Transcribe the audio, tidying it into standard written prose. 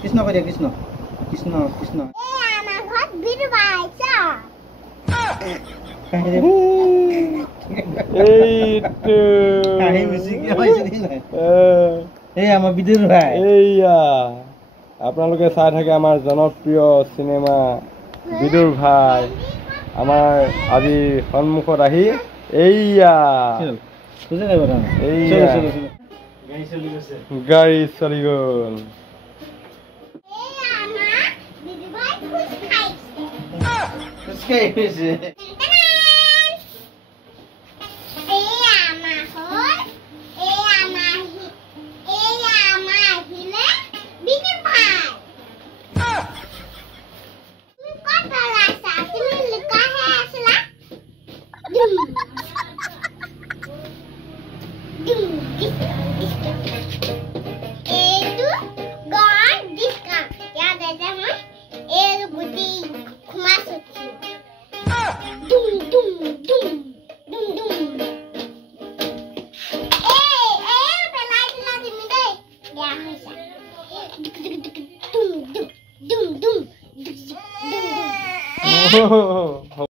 কৃষ্ণ কৈ দিয়া কৃষ্ণ কৃষ্ণ কৃষ্ণ আমাৰ ঘৰত বিদু বাইছা এইটো কাহি বেছিকে পাইছে নি নাই এই আমাৰ বিদুৰ ভাই এইয়া আপোনালোকে চাই থাকে আমাৰ জনপ্ৰিয় চিনেমা বিদুৰ ভাই আমাৰ আজি সন্মুখত আহি এইয়া বুজি নাই কথা এইয়া গাড়ী চলি গ'ল আমাৰ বিদু বাই খুশ খাইছে খোজকাঢ়ি গৈছে Yeah.